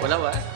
खुला हुआ है।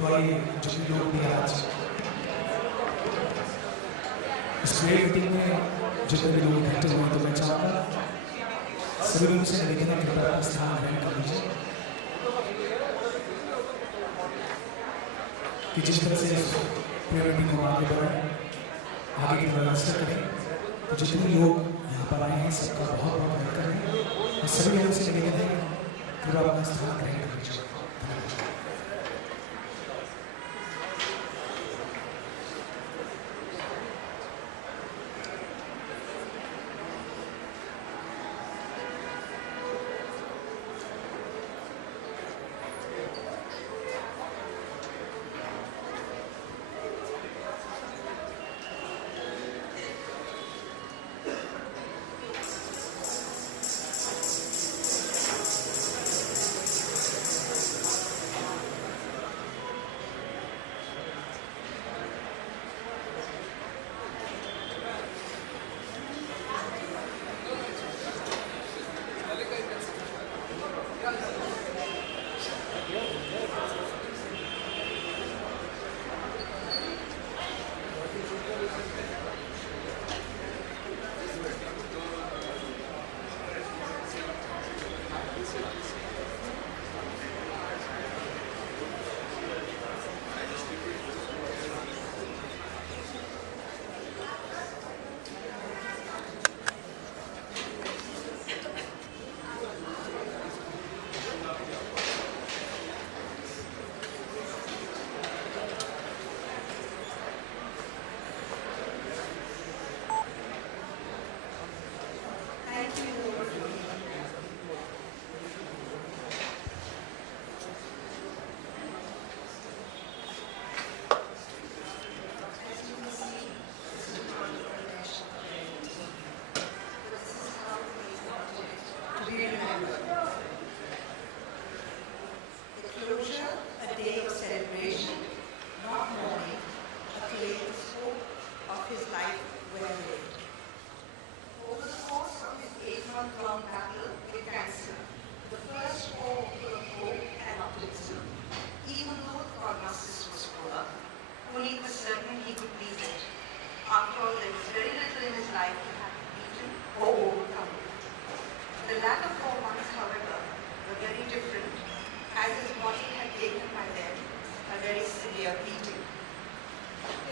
तो आइए जो भी लोग भी आज इस ग्रेट मीटिंग में जितने भी लोग इकट्ठे हुए हैं, तो मैं चाहूँगा सभी लोगों से निवेदन है, कृपया अपना स्थान ग्रहण कर लीजिए कि जिस तरह से प्रेयर मीटिंग को आगे बढ़ाएं, आगे की व्यवस्था करें। तो जितने लोग यहाँ पर आए हैं सबका बहुत बहुत वेलकम है और सभी लोगों से निवेदन है कृपया अपना स्थान ग्रहण कर लीजिए। Puneet was certain he could beat it. After all, there was very little in his life he had beaten or overcome. The latter 4 months, however, were very different, as his body had taken by then a very severe beating.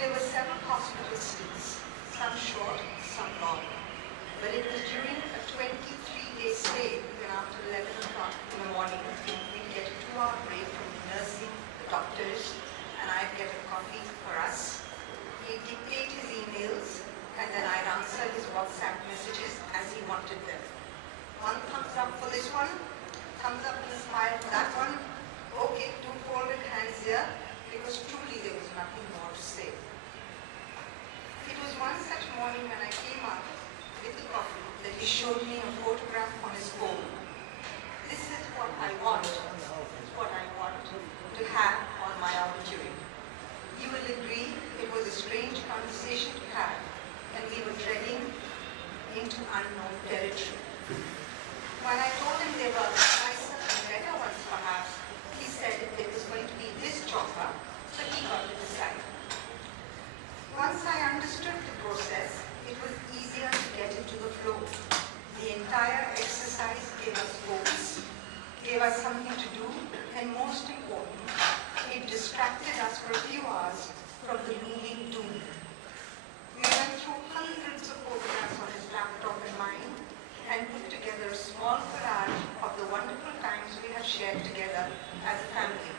There were several hospital stays, some short, some long. But it was during a 23-day stay, even after 11 o'clock in the morning, we'd get a 2-hour break from the nursing, the doctors, and I'd get a coffee for us. He'd dictate his emails, and then I'd answer his WhatsApp messages as he wanted them. 1 thumbs up for this one, thumbs up and a smile for that one. Okay, 2 folded hands here, because truly there was nothing more to say. It was one such morning when I came up with the coffee that he showed me a photograph on his phone. This is what I want to have on my obituary. You will agree it was a strange conversation to have, and we were treading into unknown territory. When I told him there were nicer and better ones perhaps, he said it was going to be this chopper, so he got to decide. Once I understood the process, it was easier to get into the flow. The entire exercise gave us focus, gave us something to do, and most important, it distracted us for a few hours from the looming doom. We went through hundreds of photographs on his laptop and mine, and put together a small collage of the wonderful times we have shared together as a family.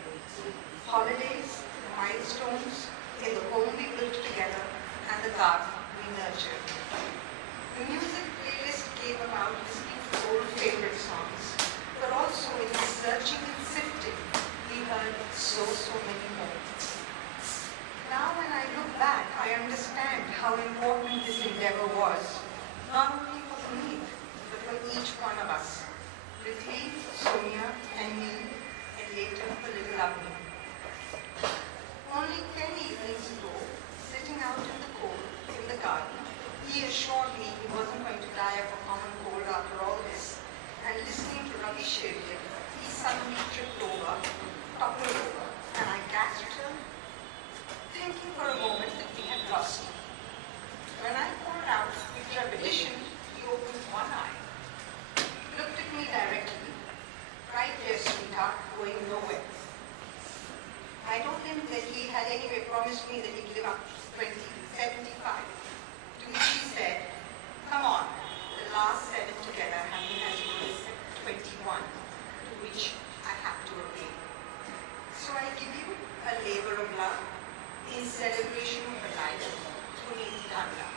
Holidays, milestones, in the home we built together, and the garden we nurtured. The music playlist came about listening to old favorite songs, but also in the searching and sifting, we heard so many more. Now when I look back, I celebration of her life, Puneet Dhanda.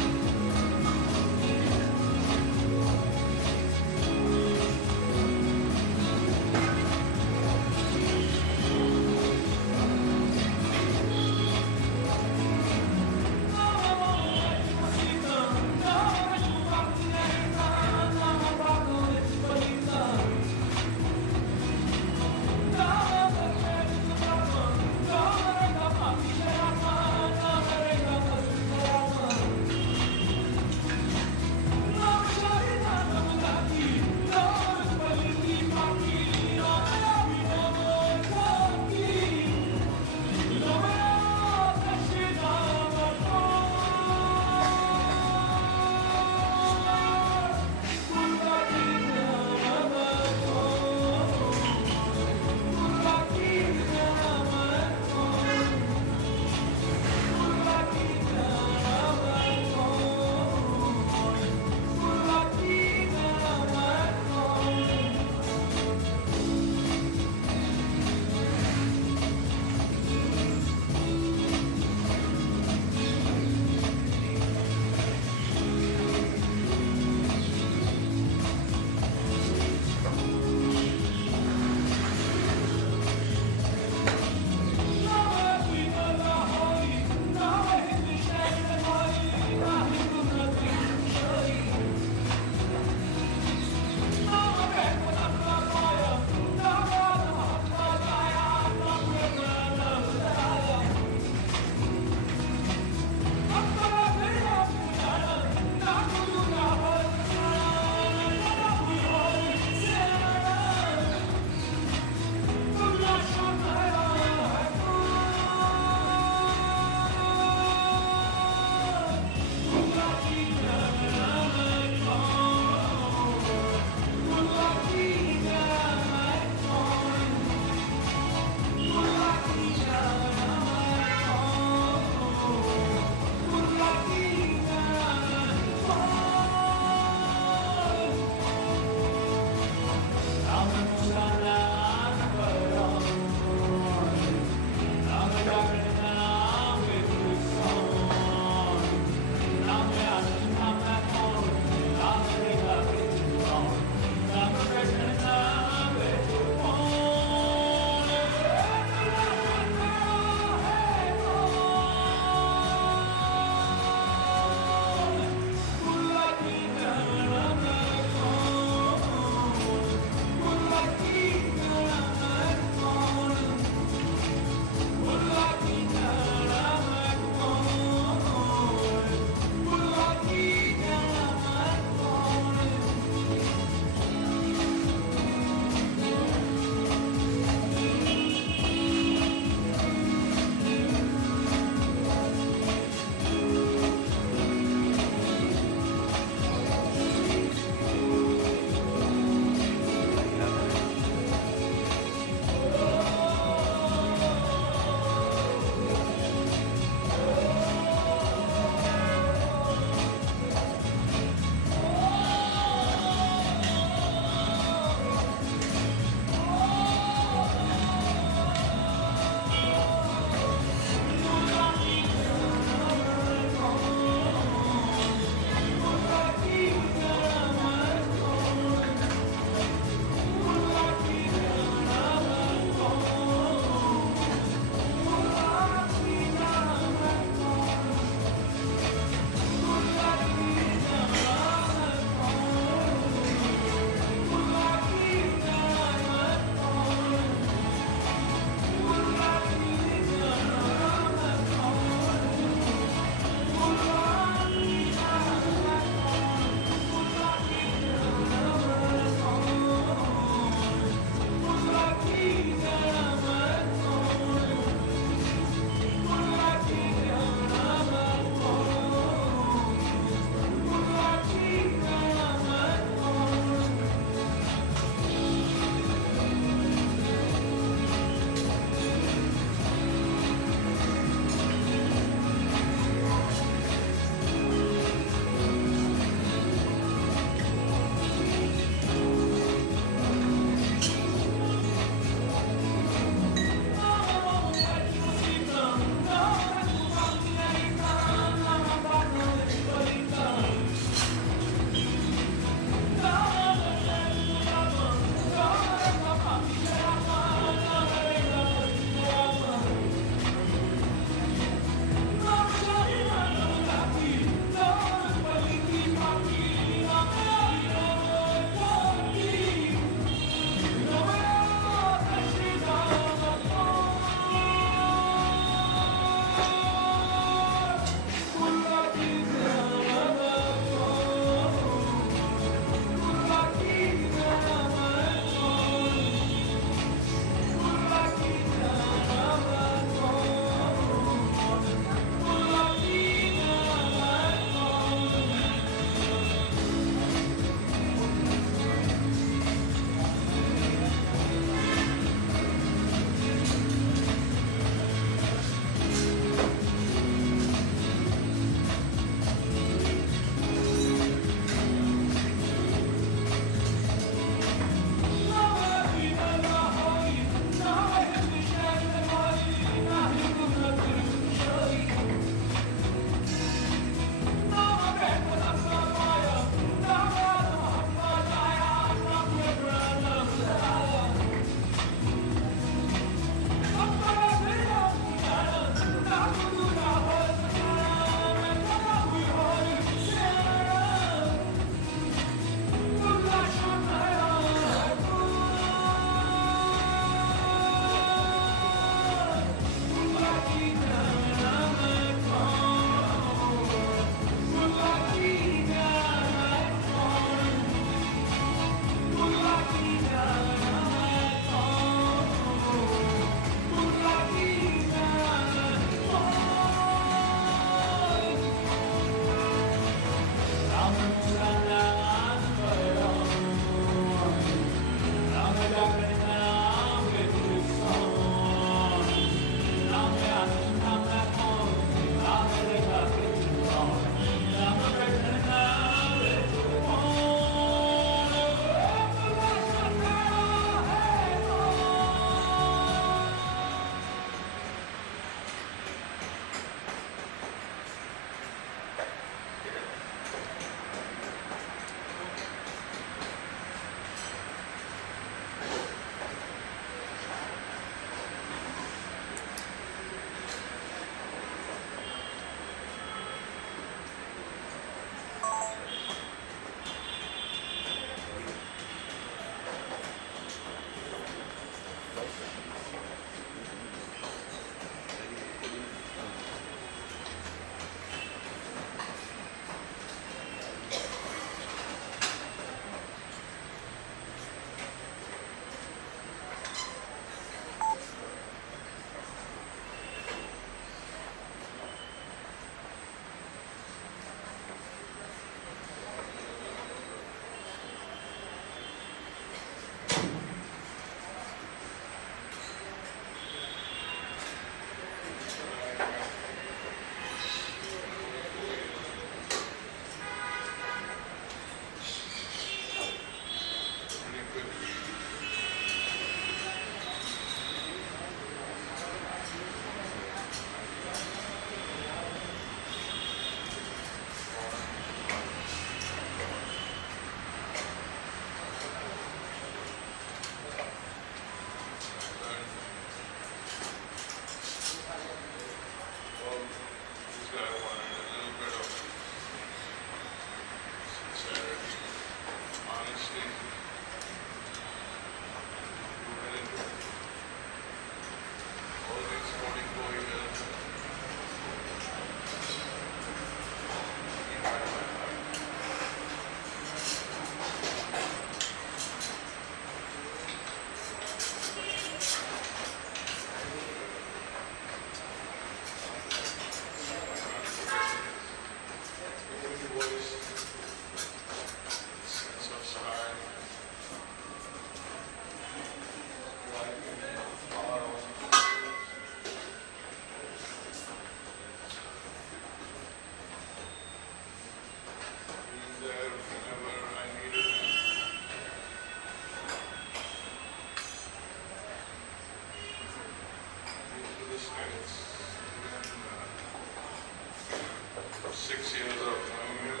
6 years of knowing him.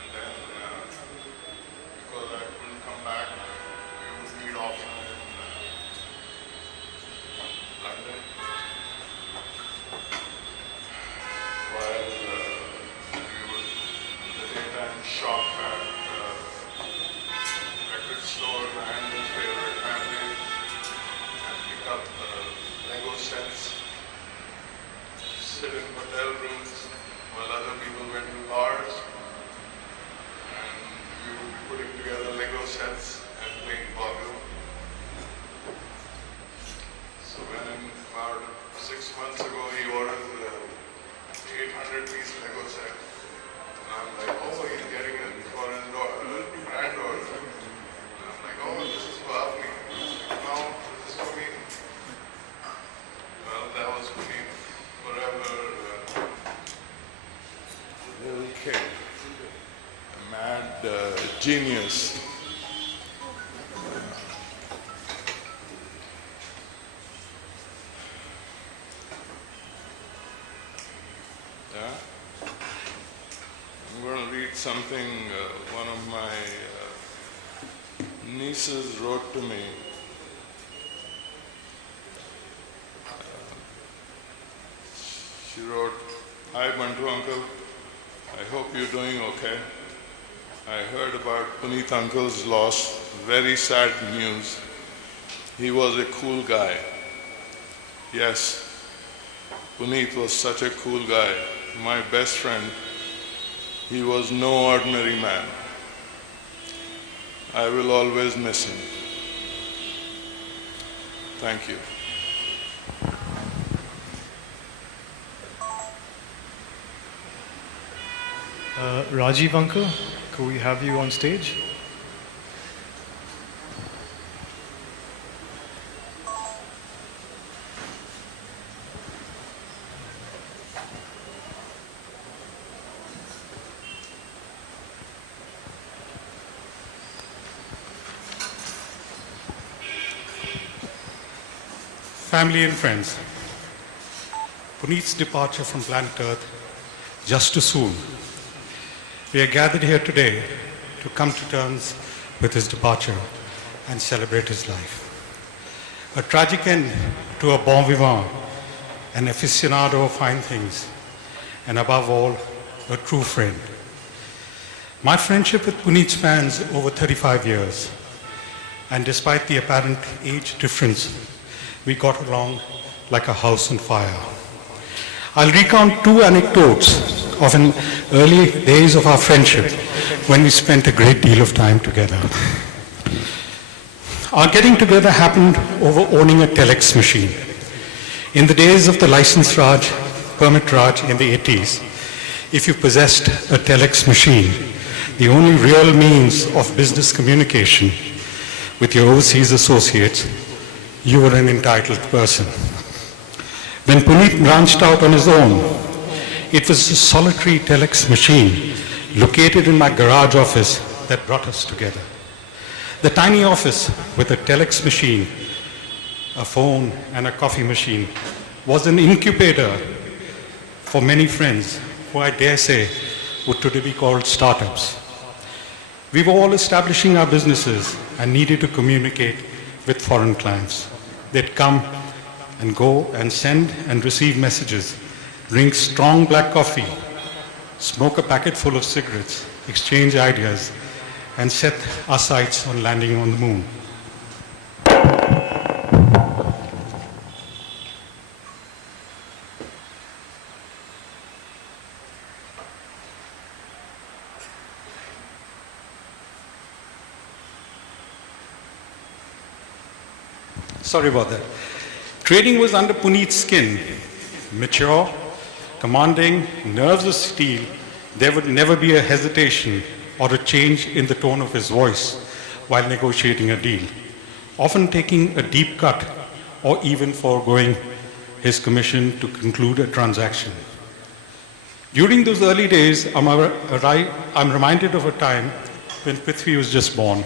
And then, because I couldn't come back, we would meet often in London. While we would, the daytime shop at record stores and his favorite family and pick up Lego sets, sit in hotel rooms while other people went to bars, and we would be putting together Lego sets and playing Boggle. So when about 6 months ago he ordered the 800-piece Lego set, and I'm like, oh, he's getting it for his granddaughter. And I'm like, oh, this is for me. No, this is for me. Well, that was Puneet forever. Little kid, a mad genius. Yeah? I'm going to read something one of my nieces wrote to me. She wrote, "Hi Bantu uncle, I hope you're doing okay. I heard about Puneet uncle's loss, very sad news. He was a cool guy." Yes, Puneet was such a cool guy, my best friend. He was no ordinary man. I will always miss him. Thank you. Rajiv uncle, could we have you on stage? Family and friends, Puneet's departure from planet Earth just too soon. We are gathered here today to come to terms with his departure and celebrate his life. A tragic end to a bon vivant, an aficionado of fine things, and above all, a true friend. My friendship with Puneet spans over 35 years, and despite the apparent age difference, we got along like a house on fire. I'll recount two anecdotes of an early days of our friendship when we spent a great deal of time together. Our getting together happened over owning a telex machine. In the days of the license Raj, permit Raj in the 80s, if you possessed a telex machine, the only real means of business communication with your overseas associates, you were an entitled person. When Puneet branched out on his own, it was a solitary telex machine located in my garage office that brought us together. The tiny office with a telex machine, a phone, and a coffee machine was an incubator for many friends who I dare say would today be called startups. We were all establishing our businesses and needed to communicate with foreign clients. They'd come and go and send and receive messages, drink strong black coffee, smoke a packet full of cigarettes, exchange ideas, and set our sights on landing on the moon. Sorry about that. Trading was under Puneet's skin. Mature, commanding, nerves of steel, there would never be a hesitation or a change in the tone of his voice while negotiating a deal, often taking a deep cut or even foregoing his commission to conclude a transaction. During those early days, I'm reminded of a time when Prithvi was just born.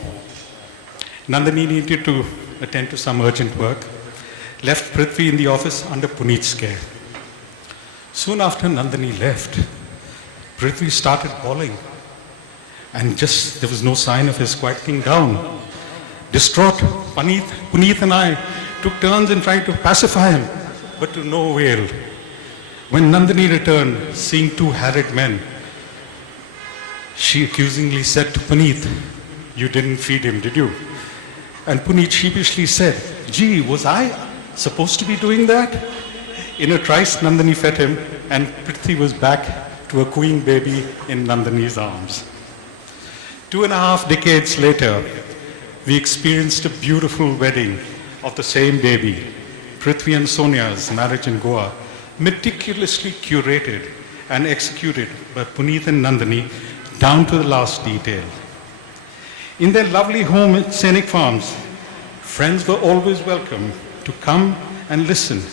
Nandini needed to attend to some urgent work, left Prithvi in the office under Puneet's care. Soon after Nandini left, Prithvi started bawling, and just there was no sign of his quieting down. Distraught, Puneet and I took turns in trying to pacify him, but to no avail. When Nandini returned, seeing two harried men, she accusingly said to Puneet, "You didn't feed him, did you?" And Puneet sheepishly said, "Gee, was I supposed to be doing that?" In a trice, Nandini fed him, and Prithvi was back to a cooing baby in Nandini's arms. 2.5 decades later, we experienced a beautiful wedding of the same baby, Prithvi and Sonia's marriage in Goa, meticulously curated and executed by Puneet and Nandini down to the last detail. In their lovely home at Scenic Farms, friends were always welcome to come and listen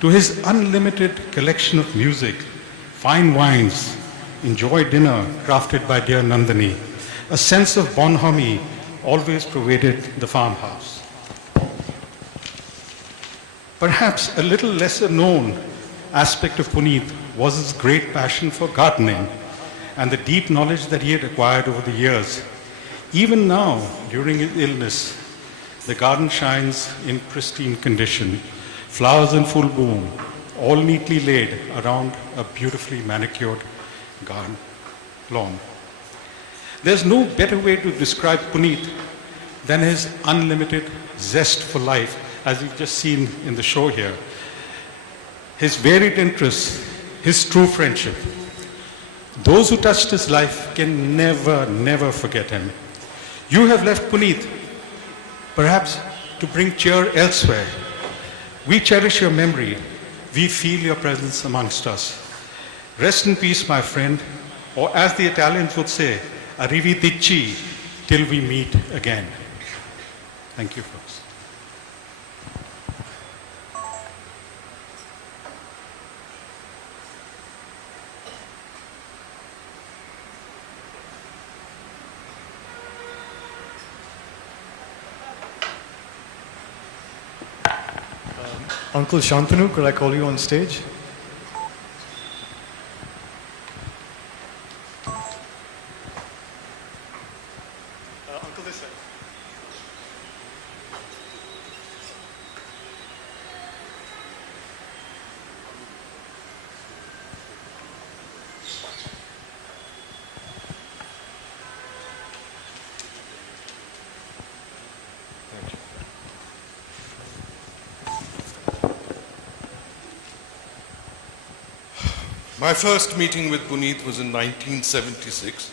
to his unlimited collection of music, fine wines, enjoy dinner crafted by dear Nandini. A sense of bonhomie always pervaded the farmhouse. Perhaps a little lesser known aspect of Puneet was his great passion for gardening and the deep knowledge that he had acquired over the years. Even now, during his illness, the garden shines in pristine condition, flowers in full bloom, all neatly laid around a beautifully manicured garden lawn. There's no better way to describe Puneet than his unlimited zest for life, as you've just seen in the show here. His varied interests, his true friendship. Those who touched his life can never forget him. You have left Puneet, perhaps to bring cheer elsewhere. We cherish your memory. We feel your presence amongst us. Rest in peace, my friend, or as the Italians would say, arrivederci, till we meet again. Thank you, folks. Uncle Shantanu, could I call you on stage? Uncle, this side. My first meeting with Puneet was in 1976,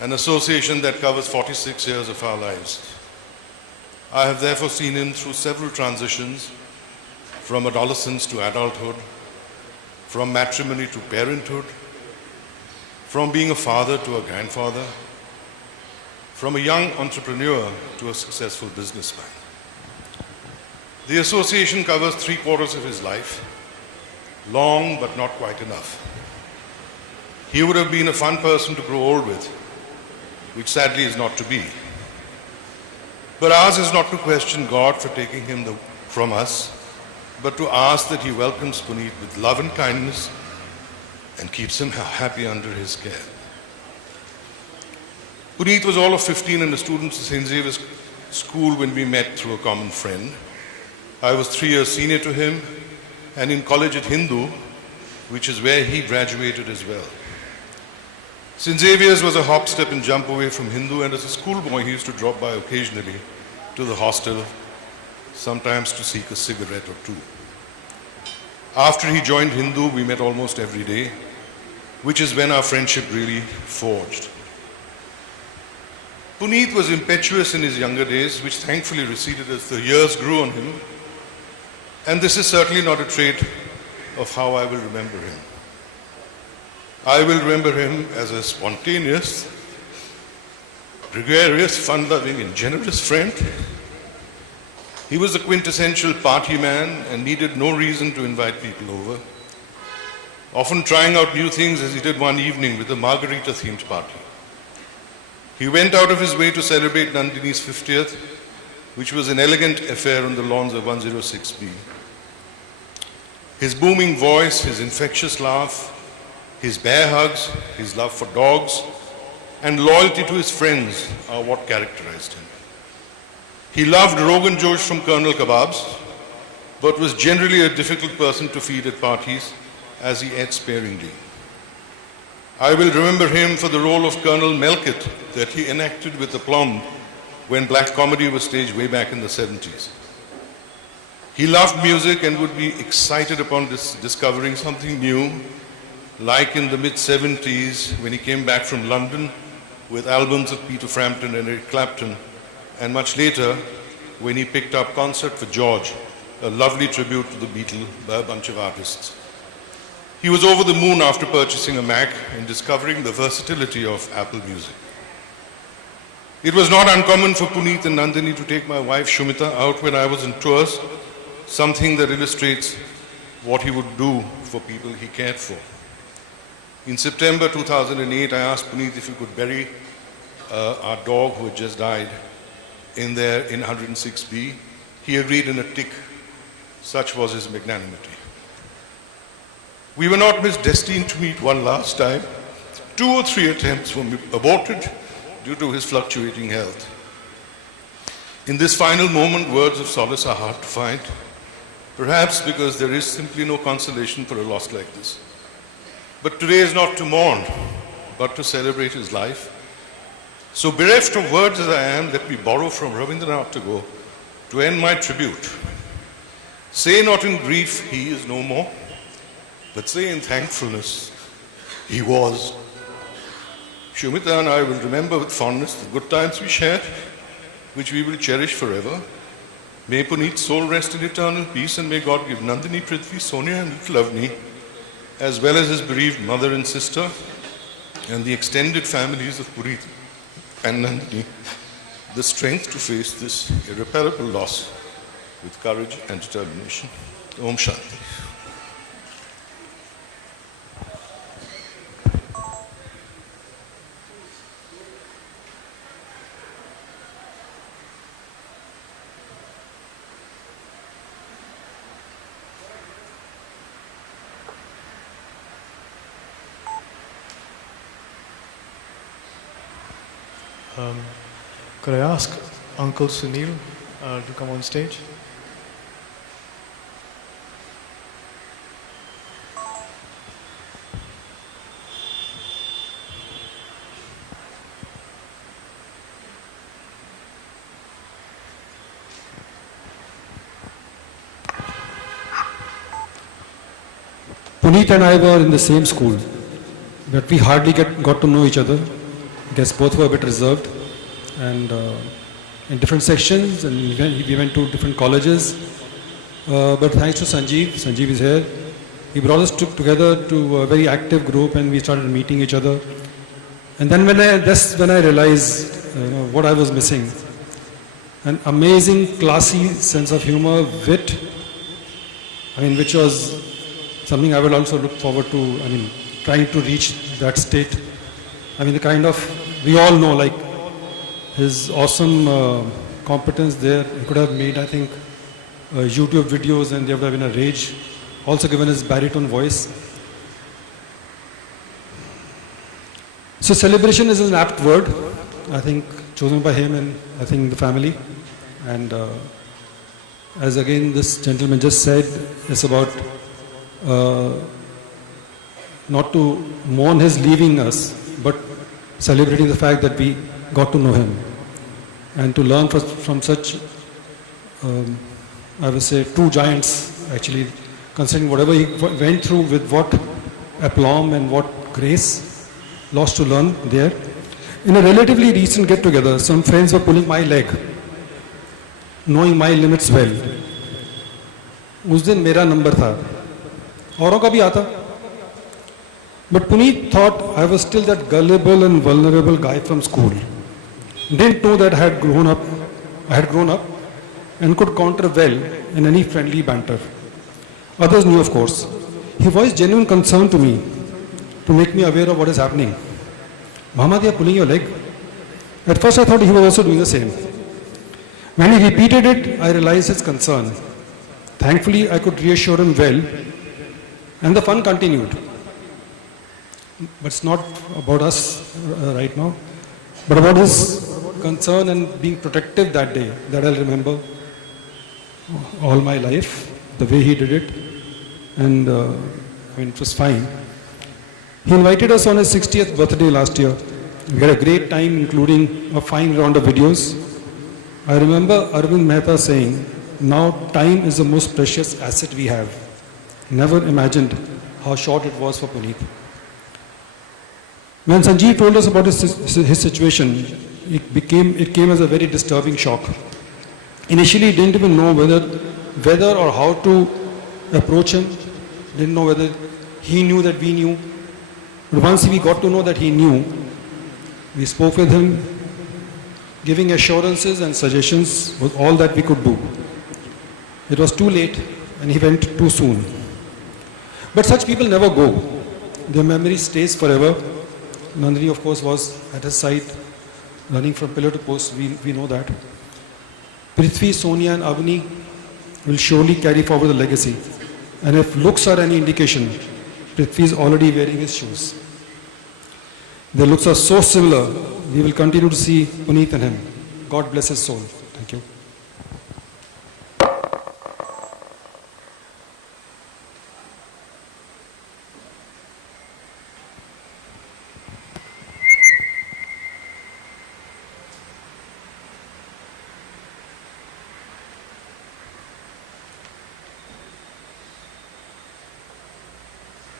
an association that covers 46 years of our lives. I have therefore seen him through several transitions, from adolescence to adulthood, from matrimony to parenthood, from being a father to a grandfather, from a young entrepreneur to a successful businessman. The association covers 3/4 of his life, long but not quite enough. He would have been a fun person to grow old with, which sadly is not to be. But ours is not to question God for taking him from us, but to ask that he welcomes Puneet with love and kindness and keeps him happy under his care. Puneet was all of 15 and a student at St. Xavier's School when we met through a common friend. I was 3 years senior to him, and in college at Hindu, which is where he graduated as well. St. Xavier's was a hop, step and jump away from Hindu, and as a schoolboy he used to drop by occasionally to the hostel, sometimes to seek a cigarette or two. After he joined Hindu, we met almost every day, which is when our friendship really forged. Puneet was impetuous in his younger days, which thankfully receded as the years grew on him. And this is certainly not a trait of how I will remember him. I will remember him as a spontaneous, gregarious, fun-loving, and generous friend. He was the quintessential party man and needed no reason to invite people over, often trying out new things as he did one evening with a margarita-themed party. He went out of his way to celebrate Nandini's 50th, which was an elegant affair on the lawns of 106B. His booming voice, his infectious laugh, his bear hugs, his love for dogs, and loyalty to his friends are what characterized him. He loved Rogan Josh from Colonel Kebabs, but was generally a difficult person to feed at parties as he ate sparingly. I will remember him for the role of Colonel Melkit that he enacted with aplomb when black comedy was staged way back in the 70s. He loved music and would be excited upon discovering something new, like in the mid-70s when he came back from London with albums of Peter Frampton and Eric Clapton, and much later when he picked up Concert for George, a lovely tribute to the Beatles by a bunch of artists. He was over the moon after purchasing a Mac and discovering the versatility of Apple Music. It was not uncommon for Puneet and Nandini to take my wife Shumita out when I was in tours, something that illustrates what he would do for people he cared for. In September 2008, I asked Puneet if he could bury our dog who had just died in 106B. He agreed in a tick. Such was his magnanimity. We were not destined to meet one last time. 2 or 3 attempts were aborted due to his fluctuating health. In this final moment, words of solace are hard to find, perhaps because there is simply no consolation for a loss like this. But today is not to mourn, but to celebrate his life. So bereft of words as I am, let me borrow from Rabindranath Tagore to end my tribute. Say not in grief, he is no more, but say in thankfulness, he was. Shumita and I will remember with fondness the good times we shared, which we will cherish forever. May Puneet's soul rest in eternal peace, and may God give Nandini, Prithvi, Sonia and little Avni, as well as his bereaved mother and sister, and the extended families of Puneet and Nandini, the strength to face this irreparable loss with courage and determination. Om Shanti. Could I ask Uncle Sunil to come on stage? Puneet and I were in the same school, but we hardly got to know each other. I guess both were a bit reserved, and in different sections, and we went to different colleges. But thanks to Sanjeev is here. He brought us together to a very active group, and we started meeting each other. And then when I realized what I was missing, an amazing, classy sense of humor, wit, which was something I will also look forward to, trying to reach that state. The kind of, we all know, like, his awesome competence there. He could have made, I think, YouTube videos and they would have been a rage. Also given his baritone voice. So celebration is an apt word, I think, chosen by him and I think the family. And as again this gentleman just said, it's about not to mourn his leaving us, but celebrating the fact that we got to know him and to learn from such, I would say, true giants, actually, considering whatever he went through with what aplomb and what grace, lots to learn there. In a relatively recent get-together, some friends were pulling my leg, knowing my limits well. उस दिन मेरा number था, औरों का भी आता. But Puneet thought I was still that gullible and vulnerable guy from school. Didn't know that I had grown up and could counter well in any friendly banter. Others knew, of course. He voiced genuine concern to me to make me aware of what is happening. Mama, they are pulling your leg. At first I thought he was also doing the same. When he repeated it, I realized his concern. Thankfully, I could reassure him well And the fun continued. But it's not about us right now, but about his concern and being protective that day that I'll remember all my life, the way he did it. And it was fine. He invited us on his 60th birthday last year. We had a great time, including a fine round of videos. I remember Arvind Mehta saying, now time is the most precious asset we have. Never imagined how short it was for Puneet. When Sanjeev told us about his situation, it came as a very disturbing shock. Initially, he didn't even know whether or how to approach him, didn't know whether he knew that we knew. But once we got to know that he knew, we spoke with him, giving assurances and suggestions was all that we could do. It was too late and he went too soon. But such people never go. Their memory stays forever. Nandini, of course, was at his side, running from pillar to post. We know that. Prithvi, Sonia and Avni will surely carry forward the legacy. And if looks are any indication, Prithvi is already wearing his shoes. Their looks are so similar, we will continue to see Puneet and him. God bless his soul. Thank you.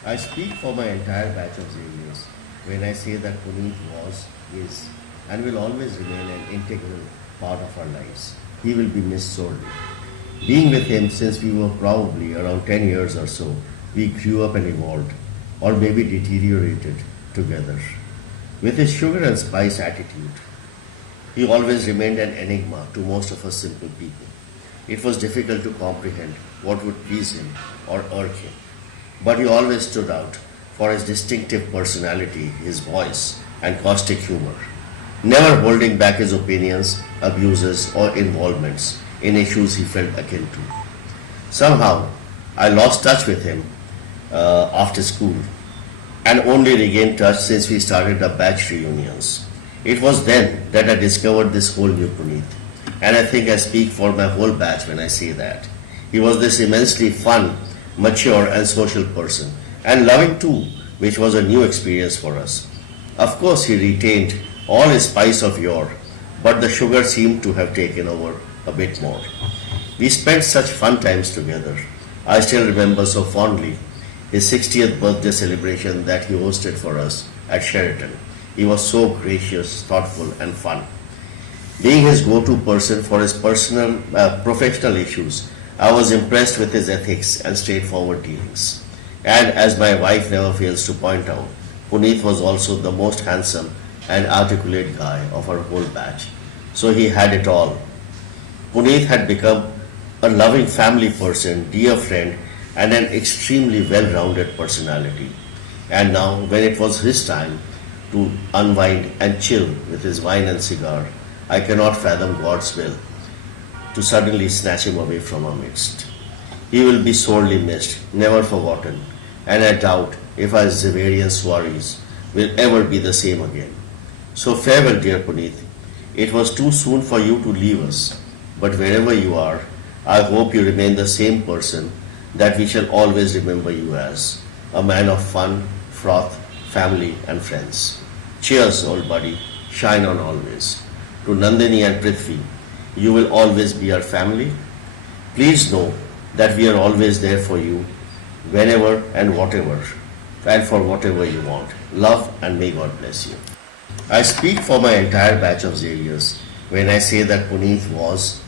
I speak for my entire batch of Xaviers when I say that Puneet was, is, and will always remain an integral part of our lives. He will be missed sorely. Being with him since we were probably around 10 years or so, we grew up and evolved, or maybe deteriorated together. With his sugar and spice attitude, he always remained an enigma to most of us simple people. It was difficult to comprehend what would please him or irk him. But he always stood out for his distinctive personality, his voice, and caustic humor, never holding back his opinions, abuses, or involvements in issues he felt akin to. Somehow, I lost touch with him after school and only regained touch since we started the batch reunions. It was then that I discovered this whole new Puneet, and I think I speak for my whole batch when I say that. He was this immensely fun, mature and social person, and loving too, which was a new experience for us. Of course, he retained all his spice of yore, but the sugar seemed to have taken over a bit more. We spent such fun times together. I still remember so fondly his 60th birthday celebration that he hosted for us at Sheraton. He was so gracious, thoughtful, and fun. Being his go-to person for his professional issues, I was impressed with his ethics and straightforward dealings. And as my wife never fails to point out, Puneet was also the most handsome and articulate guy of our whole batch. So he had it all. Puneet had become a loving family person, dear friend, and an extremely well-rounded personality. And now, when it was his time to unwind and chill with his wine and cigar, I cannot fathom God's will to suddenly snatch him away from our midst. He will be sorely missed, never forgotten, and I doubt if our Xaverian soirees will ever be the same again. So farewell, dear Puneet. It was too soon for you to leave us, but wherever you are, I hope you remain the same person that we shall always remember you as, a man of fun, froth, family and friends. Cheers, old buddy, shine on always. To Nandini and Prithvi, you will always be our family. Please know that we are always there for you, whenever and whatever, and for whatever you want. Love and may God bless you. I speak for my entire batch of Xaviers when I say that Puneet was,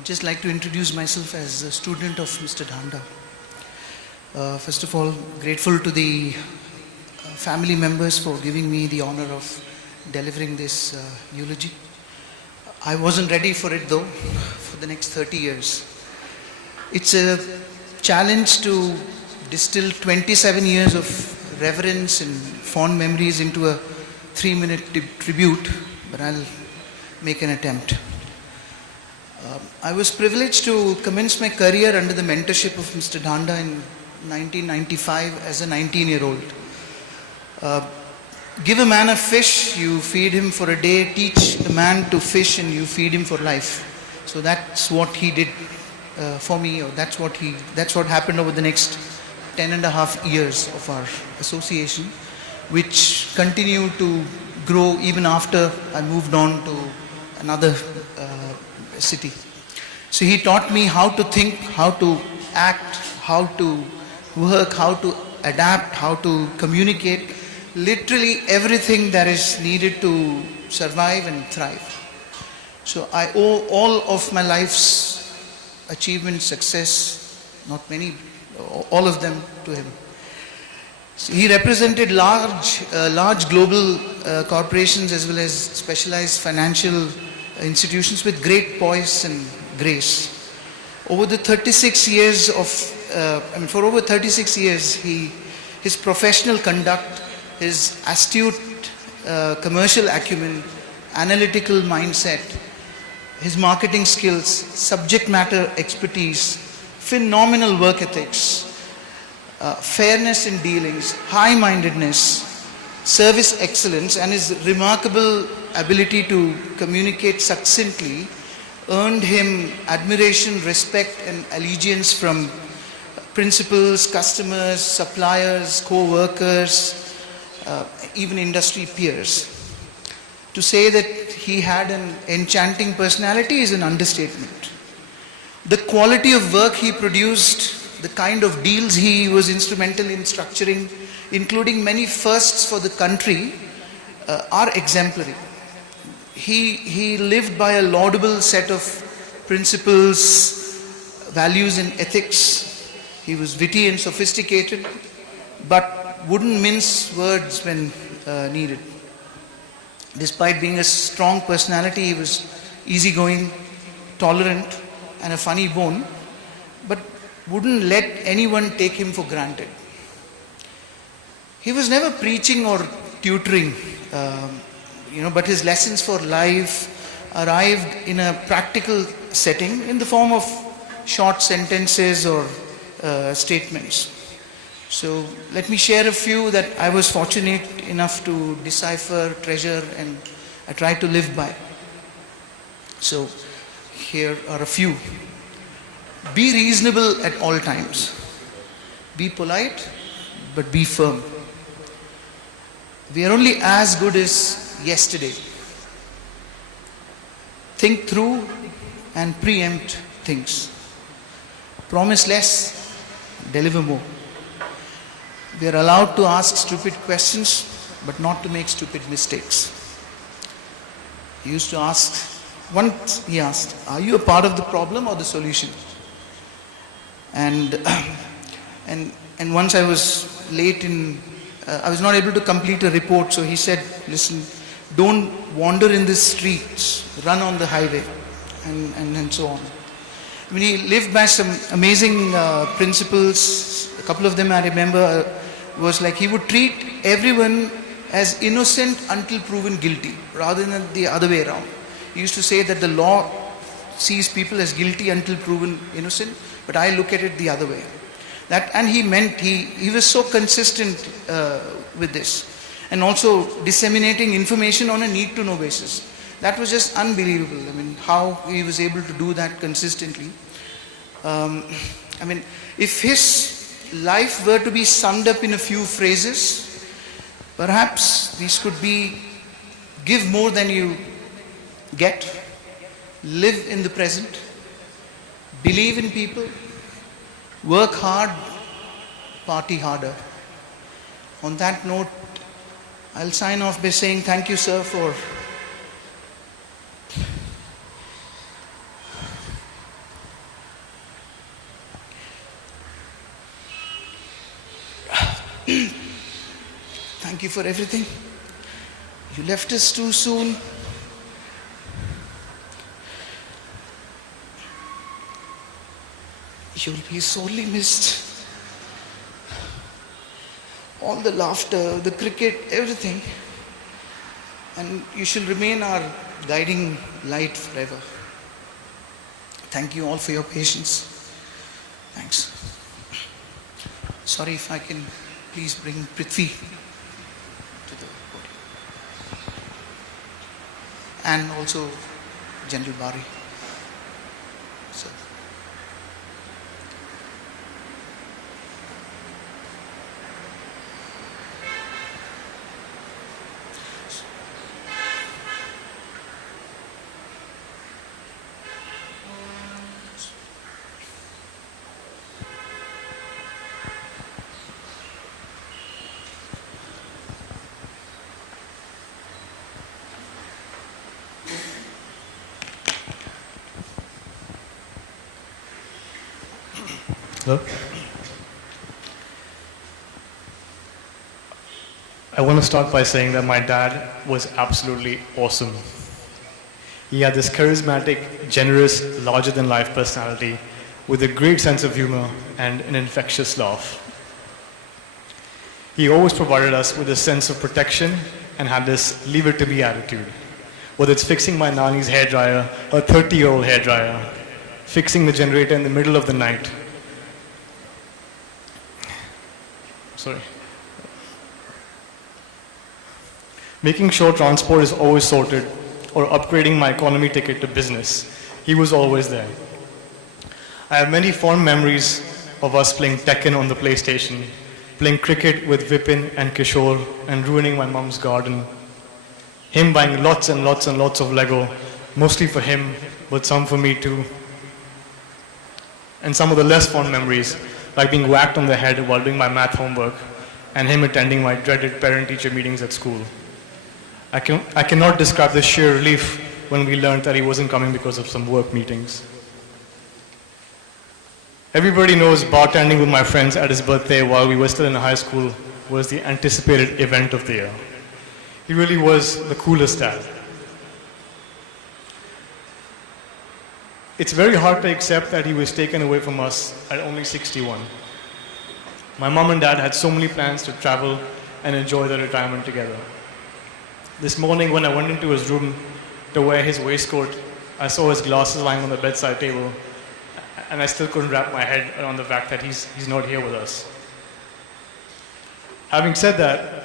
I'd just like to introduce myself as a student of Mr. Dhanda. First of all, grateful to the family members for giving me the honor of delivering this eulogy. I wasn't ready for it though, for the next 30 years. It's a challenge to distill 27 years of reverence and fond memories into a 3-minute tribute, but I'll make an attempt. I was privileged to commence my career under the mentorship of Mr. Dhanda in 1995 as a 19-year-old. Give a man a fish, you feed him for a day. Teach a man to fish and you feed him for life. So that's what he did for me, or that's what happened over the next 10.5 years of our association, which continued to grow even after I moved on to another city. So he taught me how to think, how to act, how to work, how to adapt, how to communicate, literally everything that is needed to survive and thrive. So I owe all of my life's achievements, success, not many, all of them to him. So he represented large global corporations as well as specialized financial institutions with great poise and grace. Over the 36 years for over 36 years, his professional conduct, his astute commercial acumen, analytical mindset, his marketing skills, subject matter expertise, phenomenal work ethics, fairness in dealings, high-mindedness, service excellence, and his remarkable ability to communicate succinctly earned him admiration, respect, and allegiance from principals, customers, suppliers, co-workers, even industry peers. To say that he had an enchanting personality is an understatement. The quality of work he produced, the kind of deals he was instrumental in structuring, including many firsts for the country, are exemplary. He lived by a laudable set of principles, values and ethics. He was witty and sophisticated, but wouldn't mince words when needed. Despite being a strong personality, he was easygoing, tolerant, and a funny bone, but wouldn't let anyone take him for granted. He was never preaching or tutoring, but his lessons for life arrived in a practical setting in the form of short sentences or statements. So let me share a few that I was fortunate enough to decipher, treasure, and I try to live by. So here are a few. Be reasonable at all times. Be polite, but be firm. We are only as good as yesterday. Think through and preempt things. Promise less, deliver more. We are allowed to ask stupid questions, but not to make stupid mistakes. He used to ask, once he asked, are you a part of the problem or the solution? And once I was late I was not able to complete a report, so he said, listen, don't wander in the streets, run on the highway, and so on. I mean, he lived by some amazing principles. A couple of them I remember was like he would treat everyone as innocent until proven guilty, rather than the other way around. He used to say that the law sees people as guilty until proven innocent, but I look at it the other way. And he meant, he was so consistent with this. And also disseminating information on a need-to-know basis. That was just unbelievable. I mean, how he was able to do that consistently. If his life were to be summed up in a few phrases, perhaps these could be: give more than you get, live in the present, believe in people, work hard, party harder. On that note, I'll sign off by saying thank you, sir, for Thank you for everything. You left us too soon. You'll be sorely missed. All the laughter, the cricket, everything. And you shall remain our guiding light forever. Thank you all for your patience. Thanks. Sorry, if I can please bring Prithvi to the podium. And also General Bari. So. Hello? I want to start by saying that my dad was absolutely awesome. He had this charismatic, generous, larger-than-life personality with a great sense of humor and an infectious laugh. He always provided us with a sense of protection and had this leave-it-to-me attitude. Whether it's fixing my nanny's hairdryer, a 30-year-old hairdryer, fixing the generator in the middle of the night. Sorry. Making sure transport is always sorted or upgrading my economy ticket to business. He was always there. I have many fond memories of us playing Tekken on the PlayStation, playing cricket with Vipin and Kishore and ruining my mom's garden. Him buying lots and lots and lots of Lego, mostly for him, but some for me too. And some of the less fond memories, like being whacked on the head while doing my math homework, and him attending my dreaded parent-teacher meetings at school. I cannot describe the sheer relief when we learned that he wasn't coming because of some work meetings. Everybody knows bartending with my friends at his birthday while we were still in high school was the anticipated event of the year. He really was the coolest dad. It's very hard to accept that he was taken away from us at only 61. My mom and dad had so many plans to travel and enjoy their retirement together. This morning when I went into his room to wear his waistcoat, I saw his glasses lying on the bedside table, and I still couldn't wrap my head around the fact that he's not here with us. Having said that,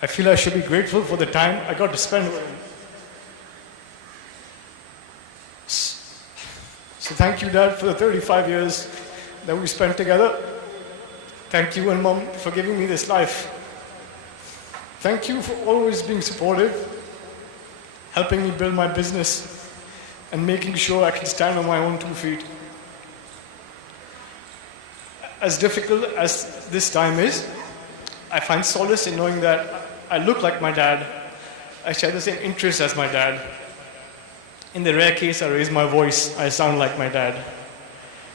I feel I should be grateful for the time I got to spend with him. So thank you, Dad, for the 35 years that we spent together. Thank you and Mom for giving me this life. Thank you for always being supportive, helping me build my business, and making sure I can stand on my own 2 feet. As difficult as this time is, I find solace in knowing that I look like my dad, I share the same interests as my dad. In the rare case I raise my voice, I sound like my dad.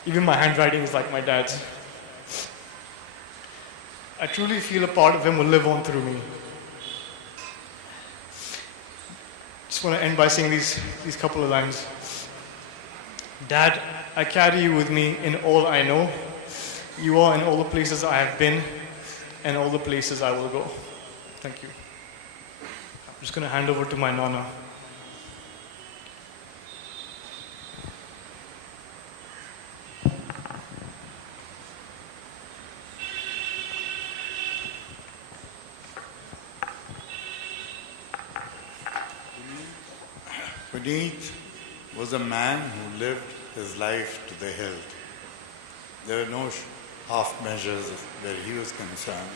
Even my handwriting is like my dad's. I truly feel a part of him will live on through me. Just want to end by saying these couple of lines. Dad, I carry you with me in all I know. You are in all the places I have been and all the places I will go. Thank you. I'm just going to hand over to my Nana. Puneet was a man who lived his life to the hilt. There were no half measures where he was concerned.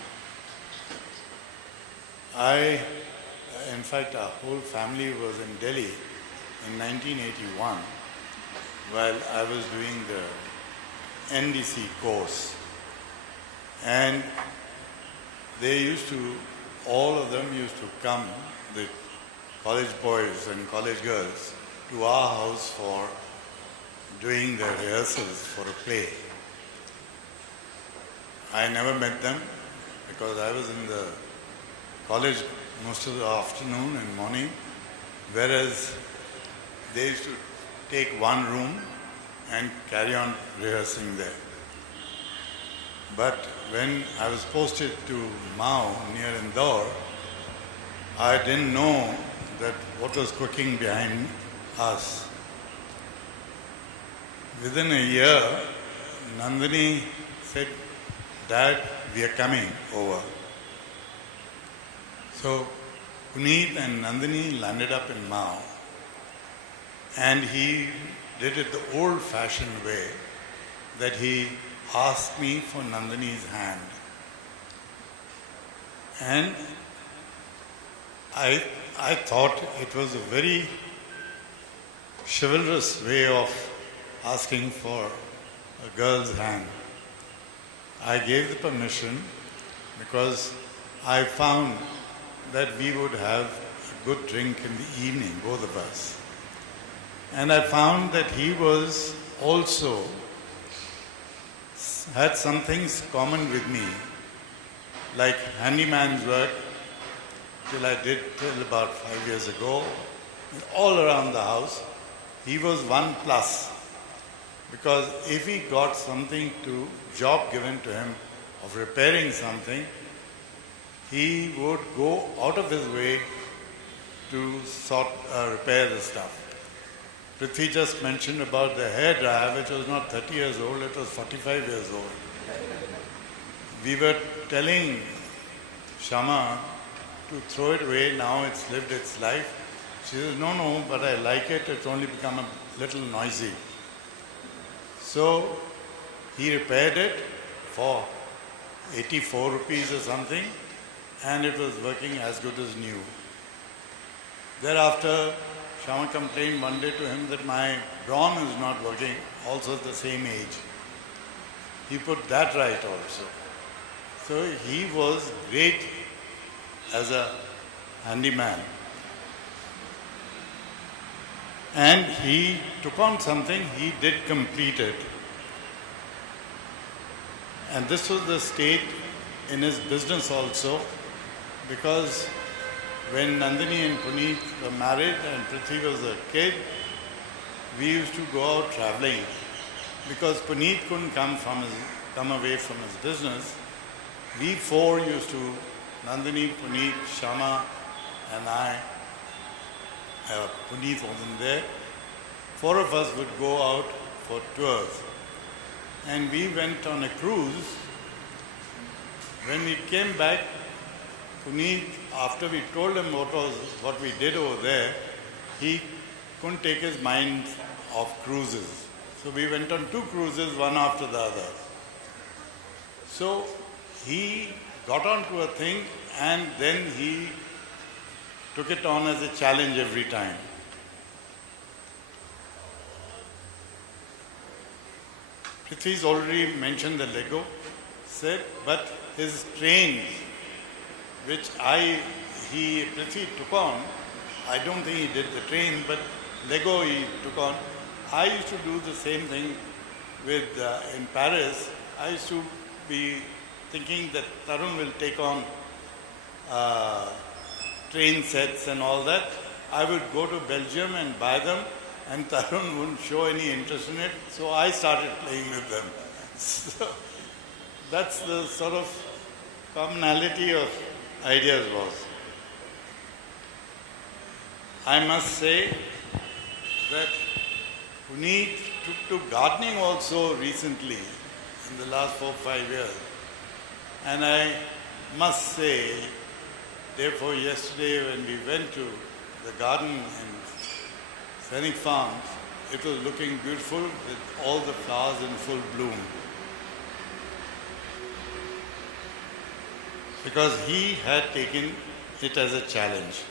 In fact, our whole family was in Delhi in 1981 while I was doing the NDC course. And all of them used to come, the college boys and college girls, to our house for doing the rehearsals for a play. I never met them because I was in the college most of the afternoon and morning, whereas they used to take one room and carry on rehearsing there. But when I was posted to Mao near Indore, I didn't know that what was cooking behind us. Within a year, Nandini said, "Dad, we are coming over." So Puneet and Nandini landed up in Mao, and he did it the old-fashioned way, that he asked me for Nandini's hand. And I thought it was a very chivalrous way of asking for a girl's hand. I gave the permission because I found that we would have a good drink in the evening, both of us. And I found that he was also had some things common with me, like handyman's work, till about 5 years ago, all around the house. He was one plus, because if he got job given to him of repairing something, he would go out of his way to repair the stuff. Prithvi just mentioned about the hairdryer, which was not 30 years old, it was 45 years old. We were telling Shama to throw it away, now it's lived its life. She says, no, but I like it, it's only become a little noisy. So he repaired it for 84 rupees or something, and it was working as good as new. Thereafter, Shama complained one day to him that my brawn is not working, also at the same age. He put that right also. So he was great as a handyman. And he took on something, he did complete it. And this was the state in his business also, because when Nandini and Puneet were married and Prithvi was a kid, we used to go out traveling. Because Puneet couldn't come away from his business, we four used to, Nandini, Puneet, Shama and I, Puneet wasn't there, four of us would go out for tours. And we went on a cruise. When we came back, Puneet, after we told him what we did over there, he couldn't take his mind off cruises. So we went on 2 cruises, one after the other. So he got onto a thing and then he took it on as a challenge every time. Prithvi's already mentioned the Lego set, but his trains, which Prithvi took on, I don't think he did the train, but Lego he took on. I used to do the same thing in Paris. I used to be thinking that Tarun will take on train sets and all that. I would go to Belgium and buy them, and Tarun wouldn't show any interest in it, so I started playing with them. So that's the sort of commonality of ideas was. I must say that Puneet took to gardening also recently, in the last 4 or 5 years. And I must say, therefore yesterday when we went to the garden in Scenic Farms, it was looking beautiful with all the flowers in full bloom. Because he had taken it as a challenge.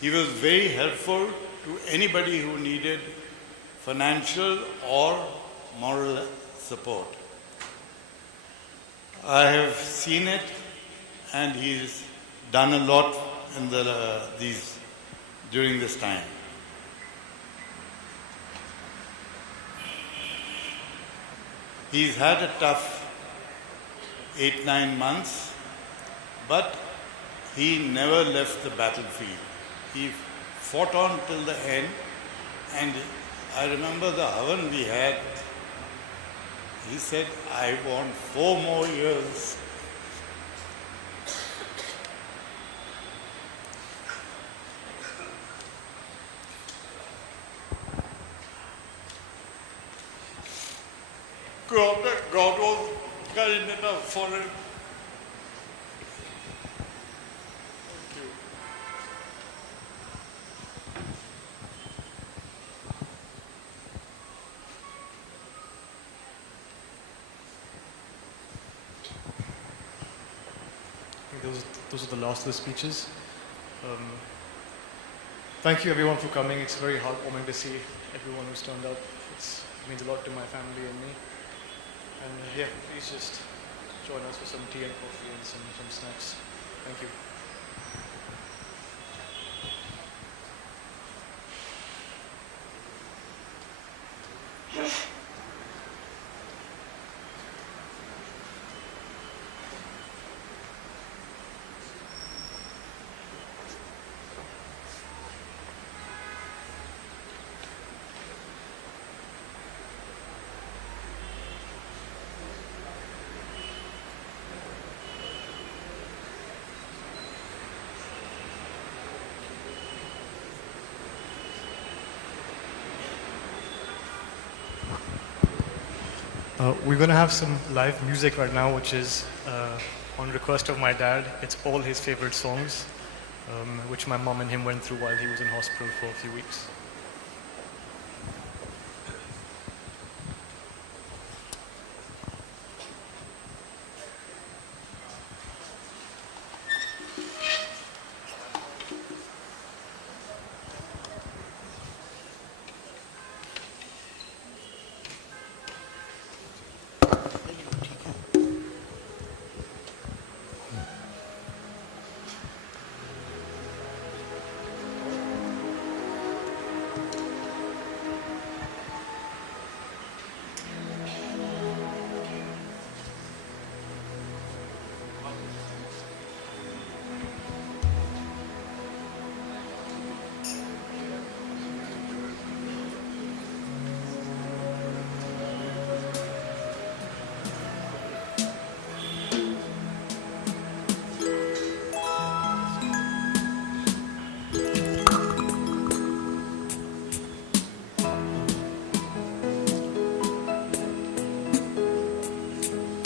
He was very helpful to anybody who needed financial or moral support. I have seen it, and he's done a lot in during this time. He's had a tough 8-9 months, but he never left the battlefield. He fought on till the end, and I remember the havan we had. He said, I want 4 more years. God was kind enough for him. Thank you. I think those are the last of the speeches. Thank you everyone for coming. It's very heartwarming to see everyone who's turned up. It means a lot to my family and me. And yeah, please just join us for some tea and coffee and some snacks. Thank you. We're going to have some live music right now, which is on request of my dad. It's all his favorite songs, which my mom and him went through while he was in hospital for a few weeks.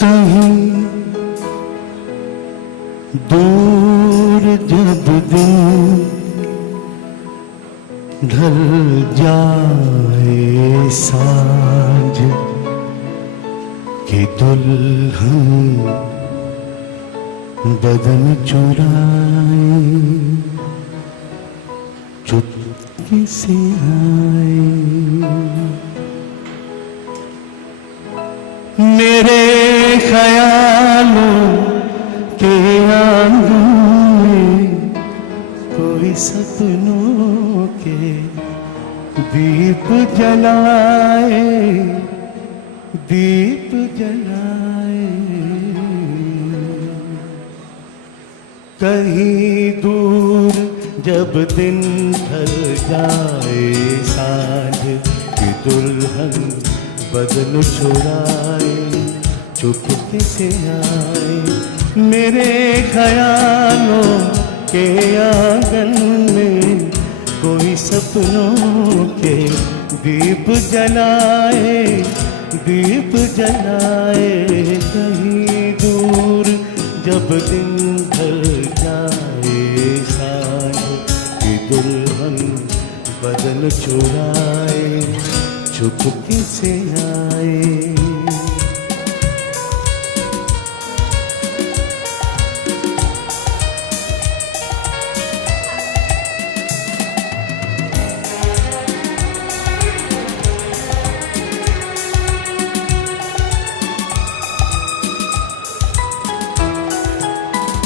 कहीं दूर जब दिन ढल जाए साँझ कि दुल्हन बदन चुराए चुपके से आए मेरे ख्यालों के आंगन में कोई सपनों के दीप जलाए दीप जलाए कहीं दूर जब दिन ढल जाए साँझ की दुल्हन बदन चुराए चुपके से आए मेरे ख्यालों के आंगन में कोई सपनों के दीप जलाए दीप जलाए कहीं दूर जब दिन ढल जाए साँझ की दुल्हन बदन चुराए चुपके से आए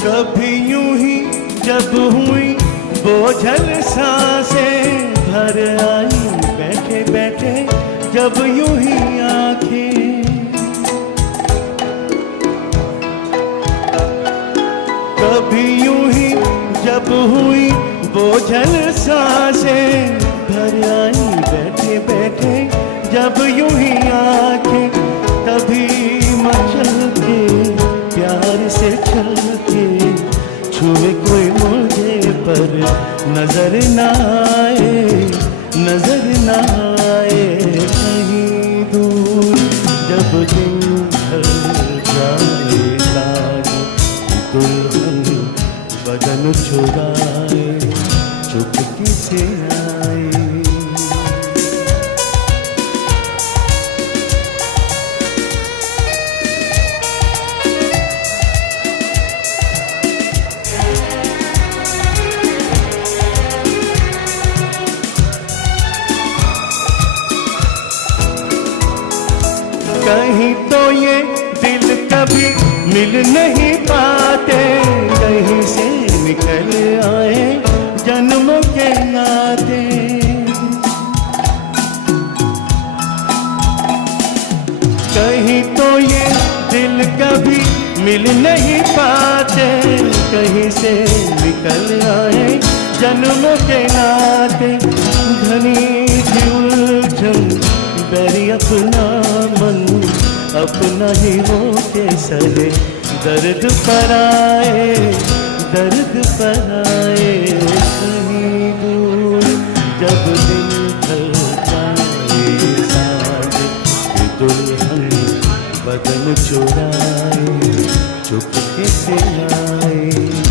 कभी यूं ही जब हुई बोझल सांसें भर आई बैठे बैठे जब यूं ही आंखें कभी यूं ही जब हुई बोझल सांसें भर आई बैठे बैठे जब यूं ही आंखें तभी मचल के प्यार से चल के छुए कोई मुझे पर नजर न आए नजर न आए कहीं दूर जब दिन ढल जाए साज दुल्हन बदन चुराए चुपके से आए कहीं तो ये दिल कभी मिल नहीं पाते कहीं से निकल आए जन्मों के नाते कहीं तो ये दिल कभी मिल नहीं पाते कहीं से निकल आए जन्मों के नाते घनी थी उलझन बैरी अपना मन अपना ही वो के सरे दर्द पर आए कहीं दूर जब दिन ढल जाए साज की दुल्हन बदन चुराए चुपके से आए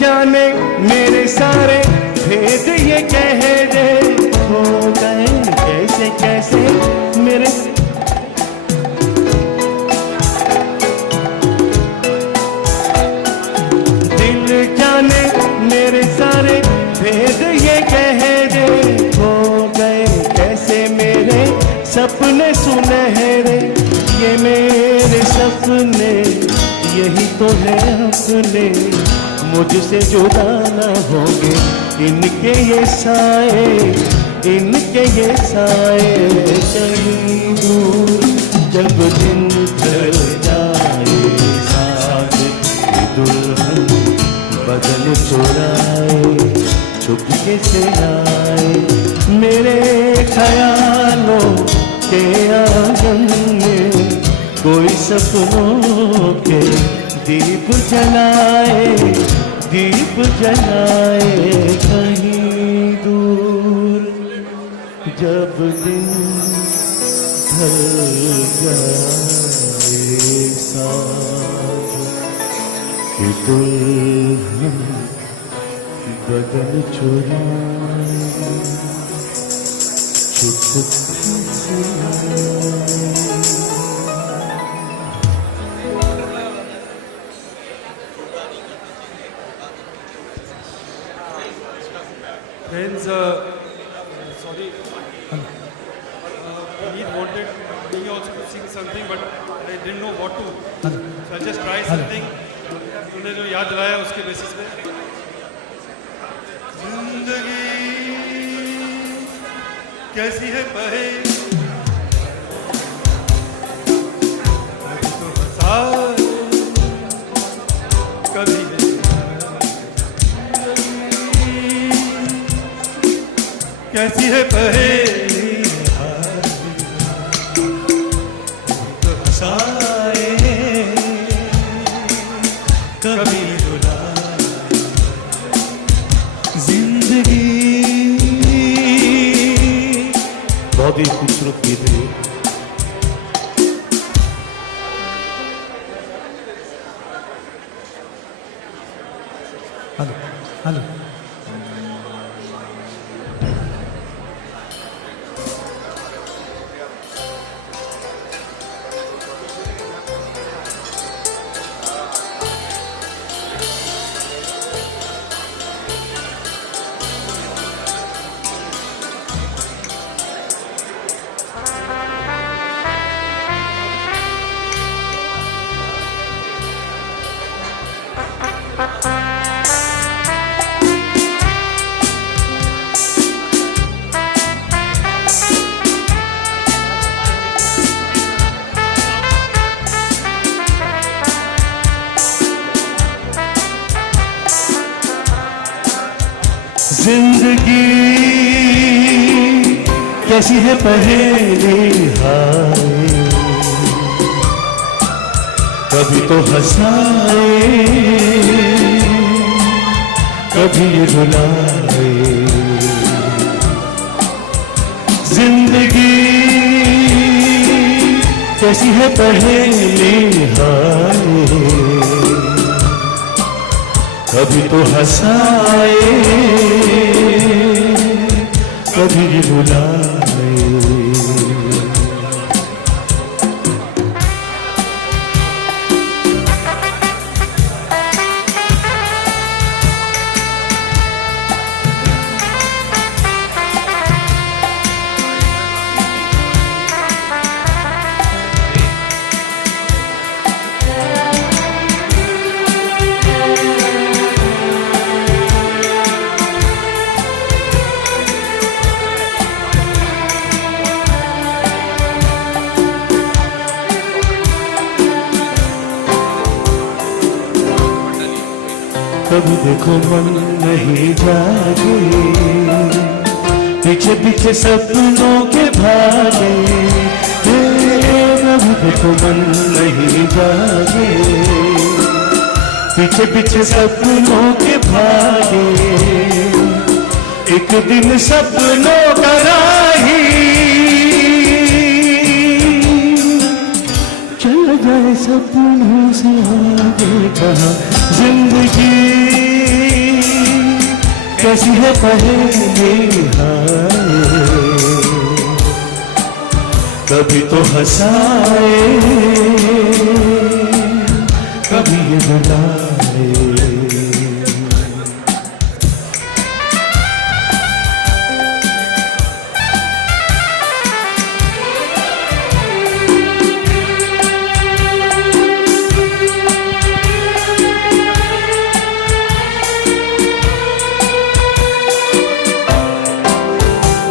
जाने मेरे सारे भेद ये कह दे हो गए कैसे कैसे मेरे दिल जाने मेरे सारे भेद ये कह दे हो गए कैसे मेरे सपने सुनहरे ये मेरे सपने यही तो है अपने मुझसे जुदा न होंगे इनके ये साए कहीं दूर जब दिन ढल जाए साथ की दुल्हन बदन चुराए चुपके से आए मेरे ख्यालों के आंगन में कोई सपनों के दीप जलाए कहीं दूर जब दिन ढल जाए साज की दुल्हन बदन चुराए चुपके से आए Friends, sorry, Puneet wanted me also to sing something, but I didn't know what to. So I'll just try something. तूने जो याद दिलाया उसके बेसिस पे. जिंदगी कैसी है बहे कभी कैसी है पहेली तो हंसाए कभी रुलाए जिंदगी बहुत ही खूबसूरत गीत है हेलो कैसी है पहेली हाय, कभी तो हंसाए कभी ये रुलाए। जिंदगी कैसी है पहेली हाय, कभी तो हंसाए कभी ये रुलाए। कभी देखो मन नहीं जागे, पीछे पीछे सपनों के भागे। कभी देखो मन नहीं जागे, पीछे पीछे सपनों के भागे। एक दिन सपनों का राही चल जाए सपनों से आगे कहाँ। जिंदगी कैसी है पहेली हाय, कभी तो हंसाए कभी ये रुलाए।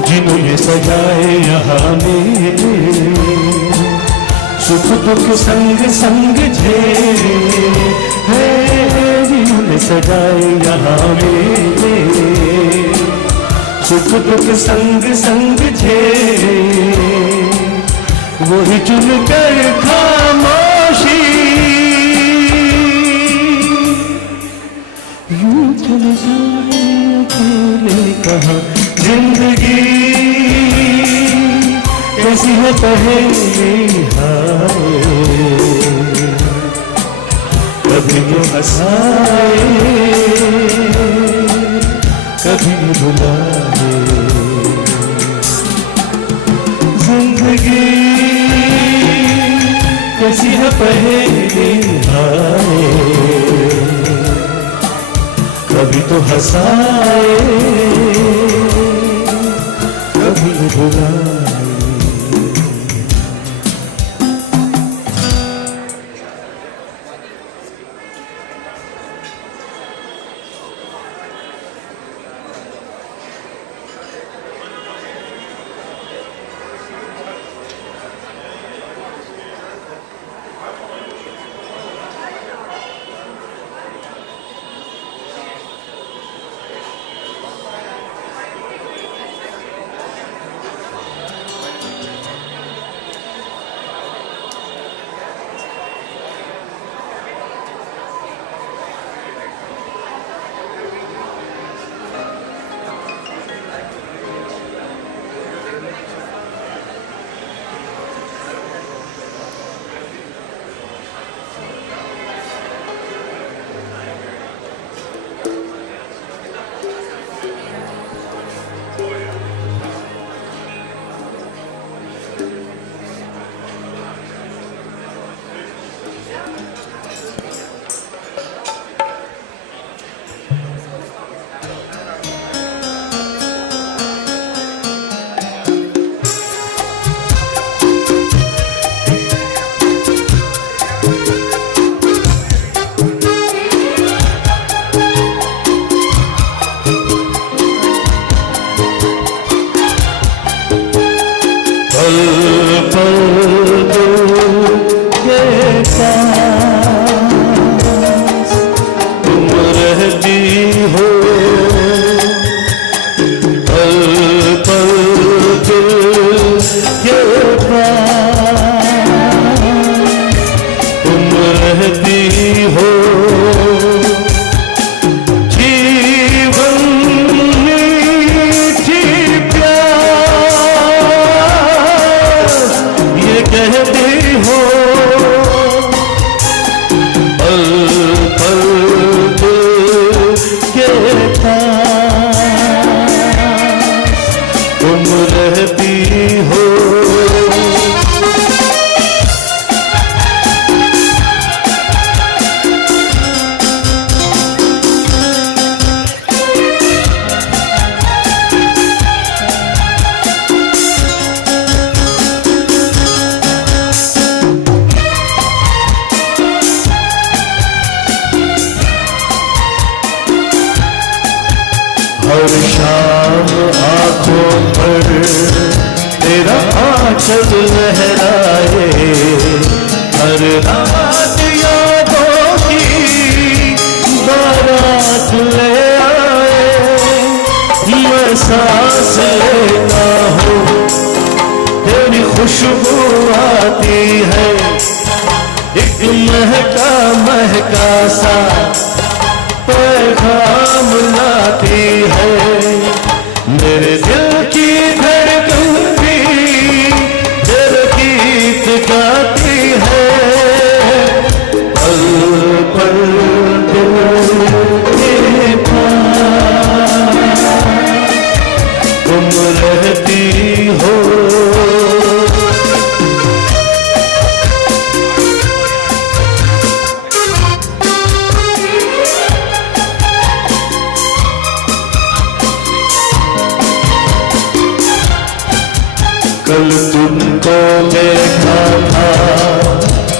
जिन्होंने सजाए यहाँ मेरे, सुख दुख संग संग झेले। जिन्होंने सजाए यहाँ मेरे, सुख दुख संग संग झेले। वही चुन कर खामोशी यूं चले जाए अकेले कहाँ। जिंदगी कैसी है पहेली हाय, कभी ये हंसाए कभी ये रुलाए। जिंदगी कैसी है पहेली हाय, कभी तो हंसाए कभी रुलाए। रहती हो, पल पल दिल के पास तुम रहती हो। हर शाम आंखों पर तेरा आंचल लहराए, हर रात यादों की बारात ले आए। मैं सांस लेता हूँ तेरी खुशबू आती है, एक महका महका सा पैगाम लाती है। मेरे दिल की धड़कन भी तेरे गीत गाती है, पल पल दिल के पास तुम रहती हो। कल तुमको देखा था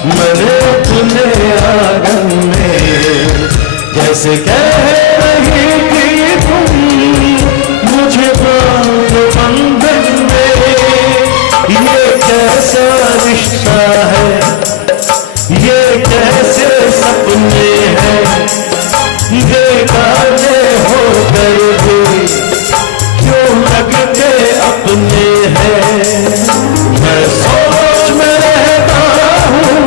मैंने अपने आंगन में, जैसे कह रही थी तुम मुझे बांध बंधन में। ये कैसा रिश्ता है, ये कैसे सपने हैं, बेगाने हो गए भी क्यों लगते अपने हैं। मैं सोच में रहता हूँ,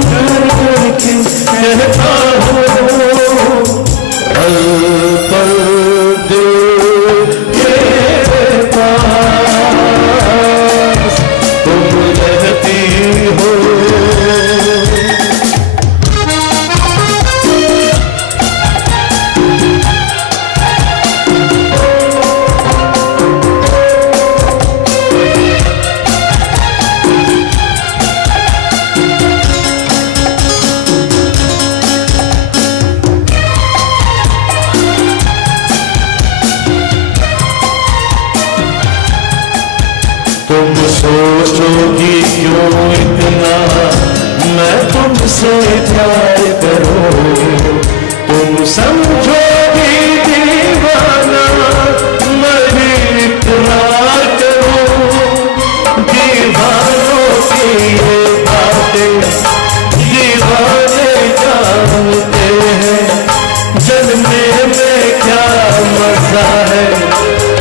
घर घर के कहता हूँ, पल पल दिल के पास तुम रहती हो। तुम सोचोगी क्यों इतना मैं तुमसे प्यार करूं, तुम समझोगी दीवाना मैं भी इकरार करूं। दीवानों की ये बातें दीवाने जानते हैं, जन्मे में क्या मजा है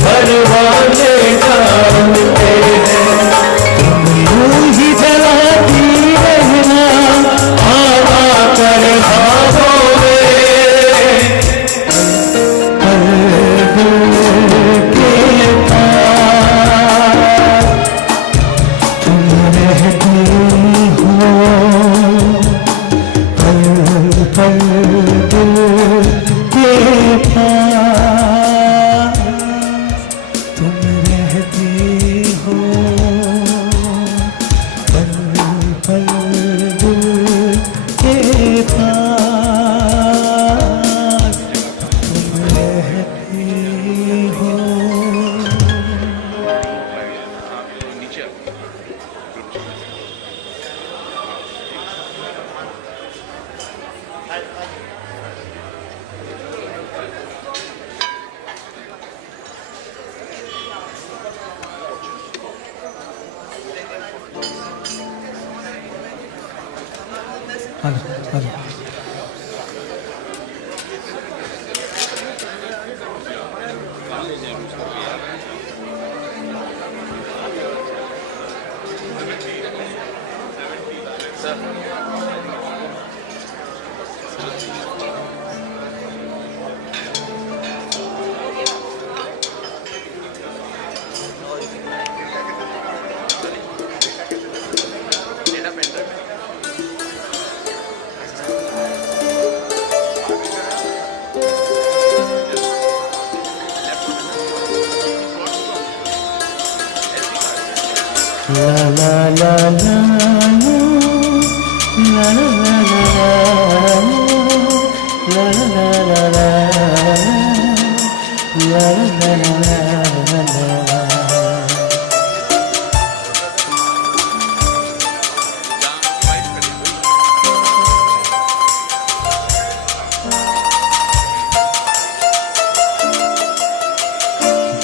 हर वाले जानते हैं। तुम यूं ही जलाती रहना आवा कर ख्वाबों में, के पास तुम रहती हो, पल पल दिल के पास तुम रहती हो, पल पल दिल के पास तुम रहती हो। Hello la la la la la la la la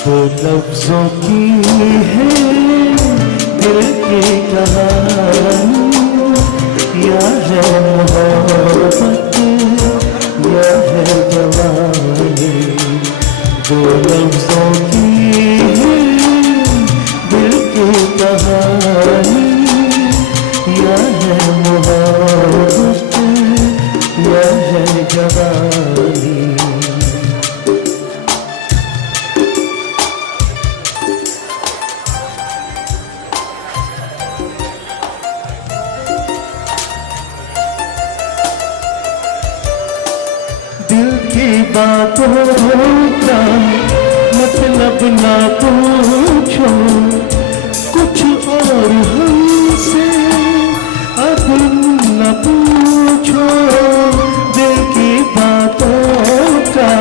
दो लफ्जों की है दिल की कहानी या है मोहब्बत या है जवानी दो लफ्जों की है दिल की कहानी या है मोहब्बत या है जवानी दिल की बातों का मतलब ना पूछो कुछ और हमसे अब न पूछो दिल की बातों का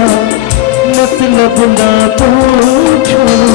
मतलब ना पूछो